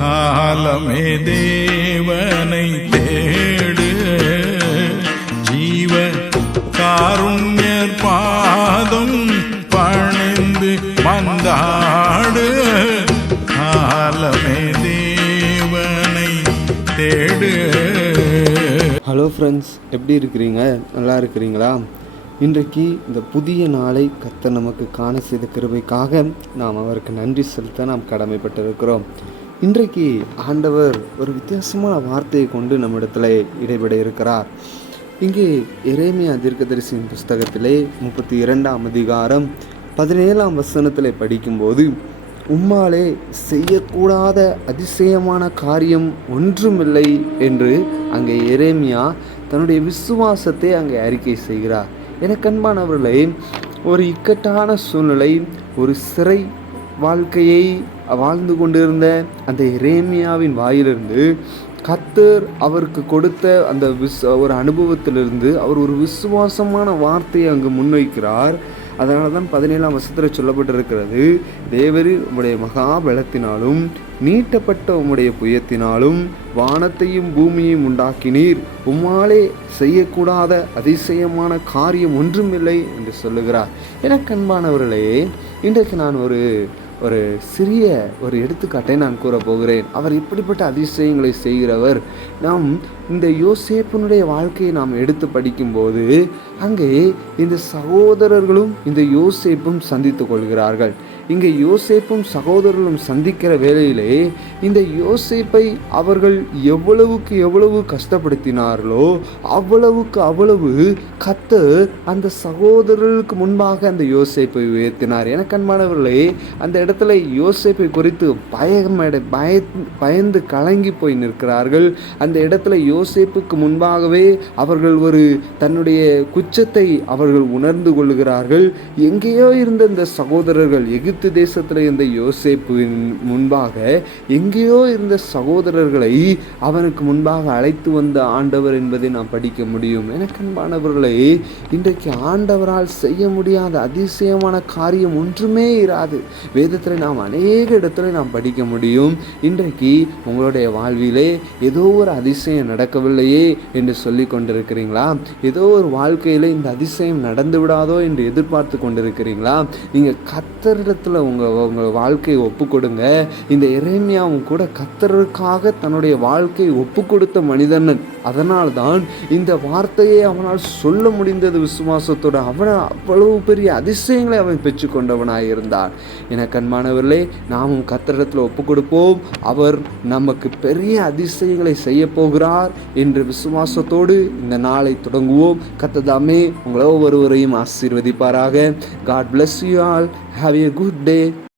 காலமே தேவனை தேடு. ஜீவ காருண்யர் பாதம் பணிந்து வந்தாடு காலமே தேவனை தேடு. ஹலோ ஃப்ரெண்ட்ஸ் எப்படி இருக்கிறீங்க? நல்லா இருக்கிறீங்களா? இன்றைக்கு இந்த புதிய நாளை கத்த நமக்கு காண செய்த கிருபைக்காக நாம் அவருக்கு நன்றி செலுத்த நாம் கடமைப்பட்டிருக்கிறோம். இன்றைக்கு ஆண்டவர் ஒரு வித்தியாசமான வார்த்தையை கொண்டு நம்மிடத்தில் இடைபெட இருக்கிறார். இங்கே எரேமியா தீர்க்கதரிசியின் புஸ்தகத்திலே முப்பத்தி இரண்டாம் அதிகாரம் பதினேழாம் வசனத்தில் படிக்கும்போது உம்மாலே செய்யக்கூடாத அதிசயமான காரியம் ஒன்றுமில்லை என்று அங்கே எரேமியா தன்னுடைய விசுவாசத்தை அங்கே அறிக்கை செய்கிறார். எனக்கு ஒரு இக்கட்டான சூழ்நிலை ஒரு சிறை வாழ்க்கையை வாழ்ந்து கொண்டிருந்த அந்த ரேமியாவின் வாயிலிருந்து கத்தர் அவருக்கு கொடுத்த அந்த விஸ் ஒரு அனுபவத்திலிருந்து அவர் ஒரு விசுவாசமான வார்த்தையை அங்கு முன்வைக்கிறார். அதனால தான் பதினேழாம் வருஷத்தில் சொல்லப்பட்டிருக்கிறது தேவர் உம்முடைய மகாபலத்தினாலும் நீட்டப்பட்ட உம்முடைய புயத்தினாலும் வானத்தையும் பூமியையும் உண்டாக்கினீர். உம்மாலே செய்யக்கூடாத அதிசயமான காரியம் ஒன்றுமில்லை என்று சொல்லுகிறார். எனக்கு அன்பானவர்களே இன்றைக்கு நான் ஒரு ஒரு சிறிய ஒரு எடுத்துக்காட்டை நான் கூற போகிறேன். அவர் இப்படிப்பட்ட அதிசயங்களை செய்கிறவர். நாம் இந்த யோசேப்பனுடைய வாழ்க்கையை நாம் எடுத்து படிக்கும்போது அங்கே இந்த சகோதரர்களும் இந்த யோசேப்பும் சந்தித்து கொள்கிறார்கள். இங்கே யோசேப்பும் சகோதரர்களும் சந்திக்கிற வேளையிலே இந்த யோசேப்பை அவர்கள் எவ்வளவுக்கு எவ்வளவு கஷ்டப்படுத்தினார்களோ அவ்வளவுக்கு அவ்வளவு கத்து அந்த சகோதரர்களுக்கு முன்பாக அந்த யோசேப்பை உயர்த்தினார். எனக்கு அன்பானவர்களே அந்த இடத்துல யோசேப்பை குறித்து பயமடை பய பயந்து கலங்கி போய் நிற்கிறார்கள். அந்த இடத்துல யோசேப்புக்கு முன்பாகவே அவர்கள் ஒரு தன்னுடைய குச்சத்தை அவர்கள் உணர்ந்து கொள்கிறார்கள் எங்கேயோ இருந்த இந்த சகோதரர்கள் எகிப்து தேசத்தில் இருந்த யோசேப்பின் முன்பாக எங்கேயோ இருந்த சகோதரர்களை அவனுக்கு முன்பாக அழைத்து வந்த ஆண்டவர் என்பதை நாம் படிக்க முடியும். எனக்கன்பானவர்களை இன்றைக்கு ஆண்டவரால் செய்ய முடியாத அதிசயமான காரியம் ஒன்றுமே இராது. வேதத்தில் நாம் அநேக இடத்துல நாம் படிக்க முடியும். இன்றைக்கு உங்களுடைய வாழ்விலே ஏதோ ஒரு அதிசயம் நடக்கவில்லையே என்று சொல்லி கொண்டிருக்கிறீங்களா? ஏதோ ஒரு வாழ்க்கையில் இந்த அதிசயம் நடந்து விடாதோ என்று எதிர்பார்த்து கொண்டிருக்கிறீங்களா? நீங்கள் கத்தரிடத்தில் உங்கள் உங்கள் வாழ்க்கையை ஒப்பு கொடுங்க இந்த இறைமையாவும் கூட கத்தருக்காக தன்னுடைய வாழ்க்கையை ஒப்பு கொடுத்த மனிதன். அதனால்தான் இந்த வார்த்தையை அவனால் சொல்ல முடிந்தது விசுவாசத்தோடு. அவன் அவ்வளவு பெரிய அதிசயங்களை அவன் பெற்றுக்கொண்டவனாய் இருந்தான். என கண்மானவர்களே நாமும் கத்தரிடத்தில் ஒப்பு கொடுப்போம் அவர் நமக்கு பெரிய அதிசயங்களை செய்ய போகிறார் என்று விசுவாசத்தோடு இந்த நாளை தொடங்குவோம். கத்ததாமே உங்களோ ஒருவரையும் ஆசீர்வதிப்பாராக. God bless you all have a good day.